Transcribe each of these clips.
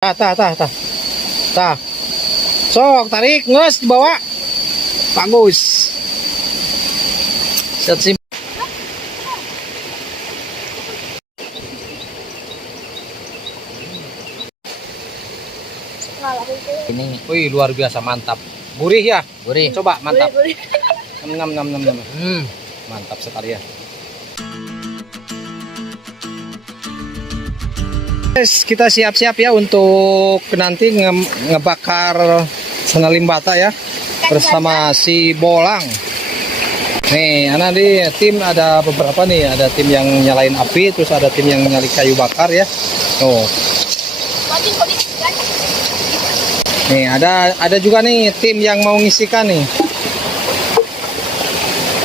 Tah, tah, tah, tah. Tah. Sok, tarik, nges, dibawa. Bagus. Set sim. Ini, wih, luar biasa, mantap. Gurih ya? Gurih. Coba, mantap. Gurih, gurih. Nam, nam, nam, nam. Mantap sekali ya. Guys, kita siap-siap ya untuk nanti ngebakar sana limbata ya bersama si Bolang. Nih, anak di tim ada beberapa nih, ada tim yang nyalain api, terus ada tim yang nyali kayu bakar ya. Tuh. Nih, ada juga nih tim yang mau ngisikan nih.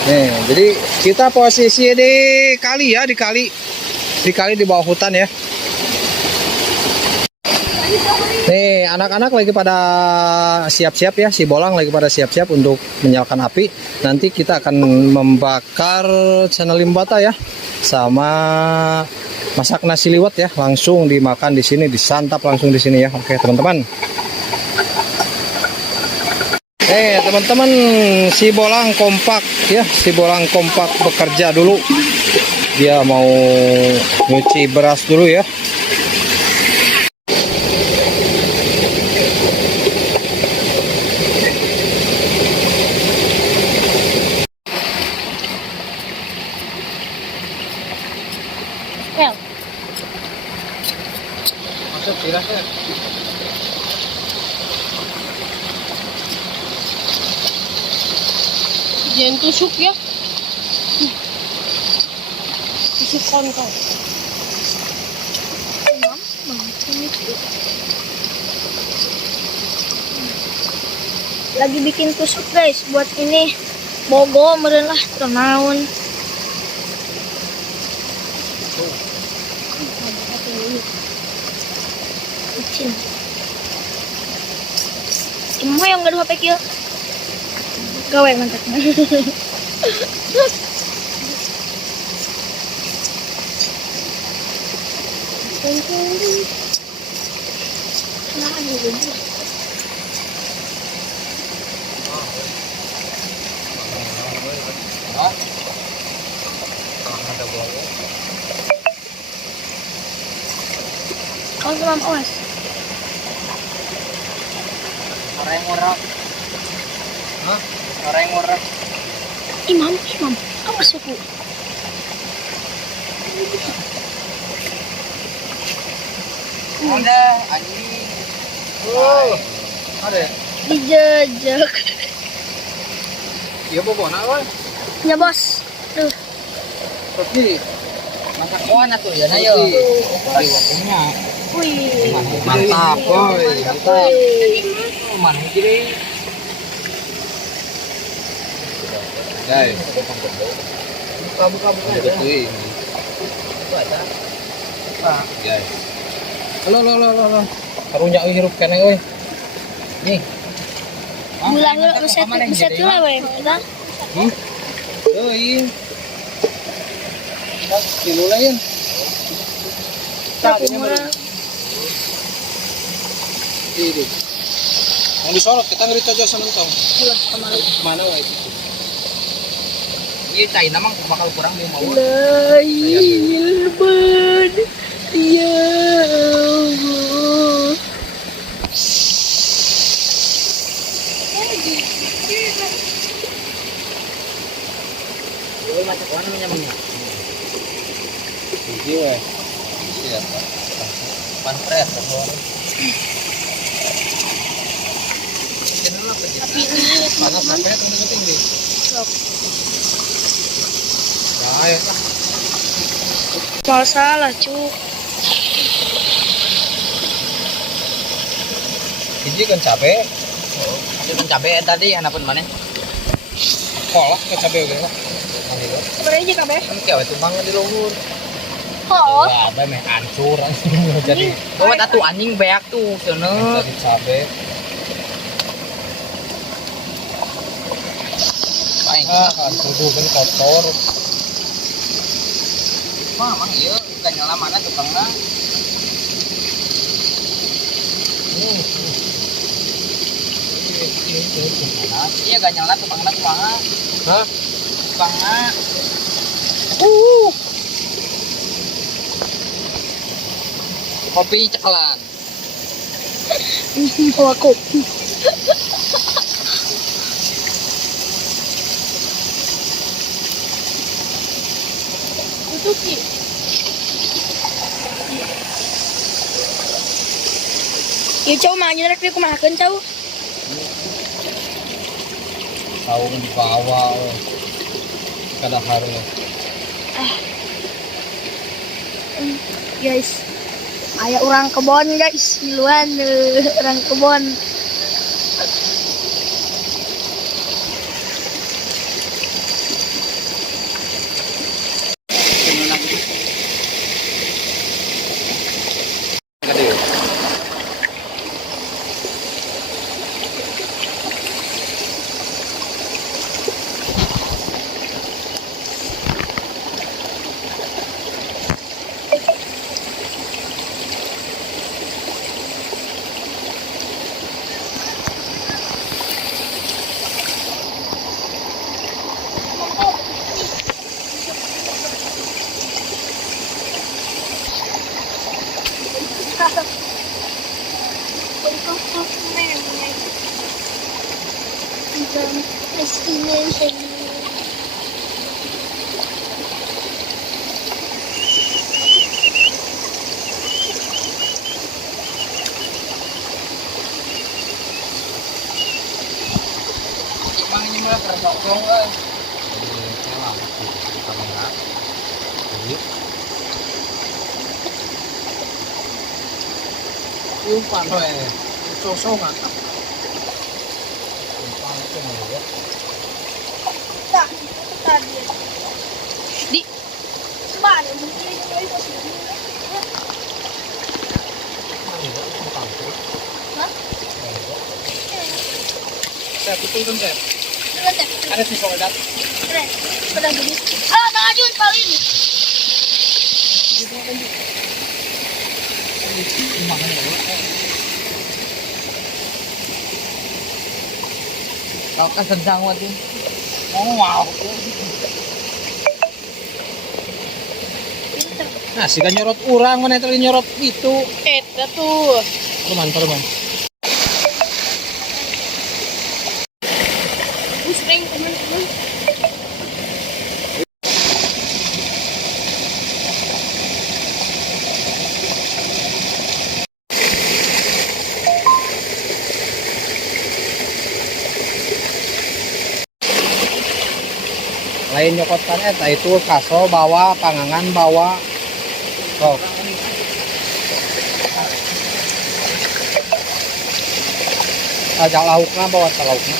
Nih, jadi kita posisi di kali ya, di kali di bawah hutan ya. Nih, anak-anak lagi pada siap-siap ya, si Bolang lagi pada siap-siap untuk menyalakan api. Nanti kita akan membakar sana limbata ya, sama masak nasi liwet ya, langsung dimakan di sini, disantap langsung di sini ya. Oke, teman-teman. Teman-teman, si Bolang kompak ya, si Bolang kompak bekerja dulu. Dia mau nyuci beras dulu ya. Masuk tirasnya. Jangan tusuk ya. Tusuk kontol. Lagi bikin tusuk guys, buat ini bogo meureun lah tenaun. Cuma yang gak ada HP kieu. Gawe mantap. Awas mam, awas. Orang murah. Hah? Orang murah. Imam, awas aku. Ada anjing. Oh, ada. Dijejak. Iya bobona apa? Ya bos. Tuh. Tapi masak kuana tuh ya, ayo. Tadi waktunya. Wih. Mantap, boy. Mantap. Oh, mana gini? Guys. Buka. Betul ini. Itu ada. Ah, guys. Halo. Karunya hirup kene euy. Nih. Bulan bisa tuh lah we. Kita. Euy. Kilo lain. Tapi murah. Ini. Yang disorot kita ngerti aja senentong. Ulah kemarin. Mana wae itu? Iya, China mah bakal kurang dia mau. Ilban. Ya Allah. Oi, macam mana namanya? Ini weh. Siapa? Panpres atau Tapi ini panas sampai tinggi. sok. Ya, ayo. Masalah cuk. Ini kan cabe. Oh, itu kan cabai tadi hanapan mana? Kolak ke cabe oge lah. Kemarin aja kabeh. Kan kieu itu bang di luhur. Oh. Ya, ada meh hancur jadi Bawa atuh anjing beak tuh cenah. tadi cabe. Kan kudu kan kotor. Mah, mang ieu bukan nyala mana tukangna. Iya ganyalna tukangna kumaha? Hah? Tukangna kopi cekalan. Bawa kopi. Itu sih. Ya cau mah nyerek dia kumahakeun cau. Saung di bawah. Kada haru. Guys. Aya orang kebon guys, miluan orang kebon. Destination. Emang ini mah kerosong euy. Umpan we. Sosongan. Tak, tadi. Di mana mungkin ini posisi. Hah? Saya betul kan, Chef? Coba teh. Ada si soldat. Keren. Pada gini. Ah, Bang Ajun kali ini. Kau kan sedang waduh. Oh wow. Nah, si nyorot urang mana tadi nyorot itu. Eta tuh. Teman. Sering teman-teman. Lain nyokotkan eta itu kaso bawa, pangangan bawa. Oh. Ajak laukna bawa laukna.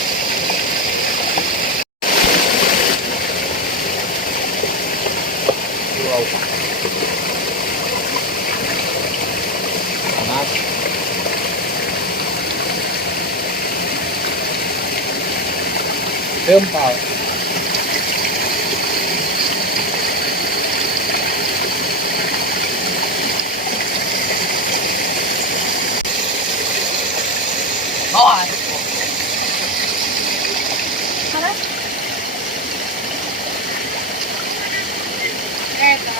Lauk. Panas. Gempal. Oh, aduh. Mana? Eta.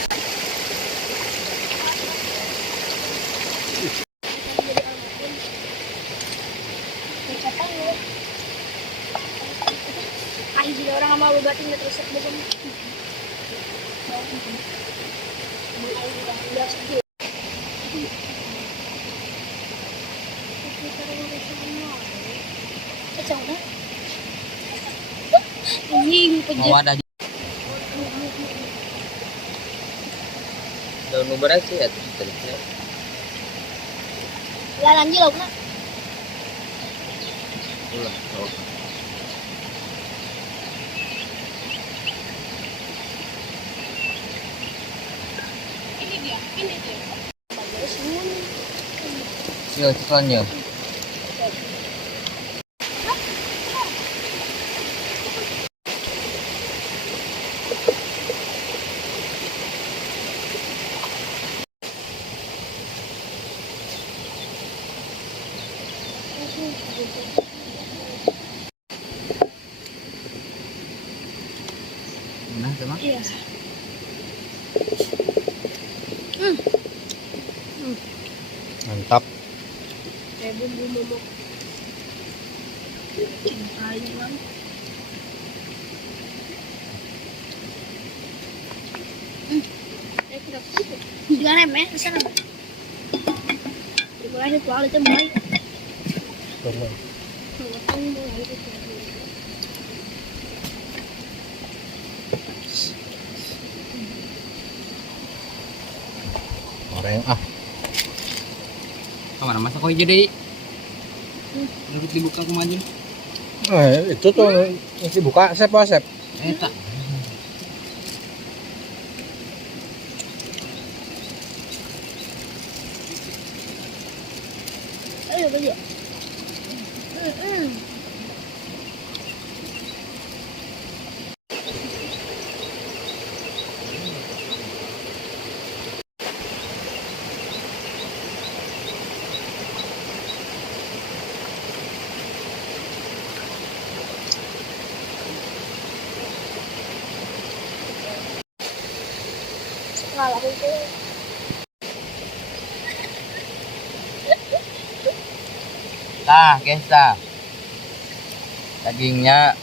Anjir orang sama bebatin terus belum. Anjing Mau ada daun uberan sih ya terus. lanjut loh nak. Ulah. Ini dia. Yo, cekannya. Iya. Mantap. Kayak bumbu momok. Cintanya kan. Jangan remeh, sana. Boleh ditual itu baik. Goreng ah. Kamar masak kok jadi. Lebih dibuka kemana? Itu tuh mesti buka sep apa sep? Tak. Ayo beli. Ngalah itu. Tah, guys, tah. Dagingnya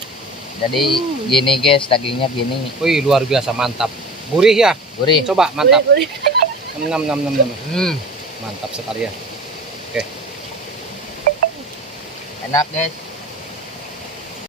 jadi gini, guys, dagingnya gini. Wih, luar biasa mantap. Gurih ya? Gurih. Coba mantap. Boleh. Nam nam nam nam. Hmm, Mantap sekali ya. Oke. enak, guys.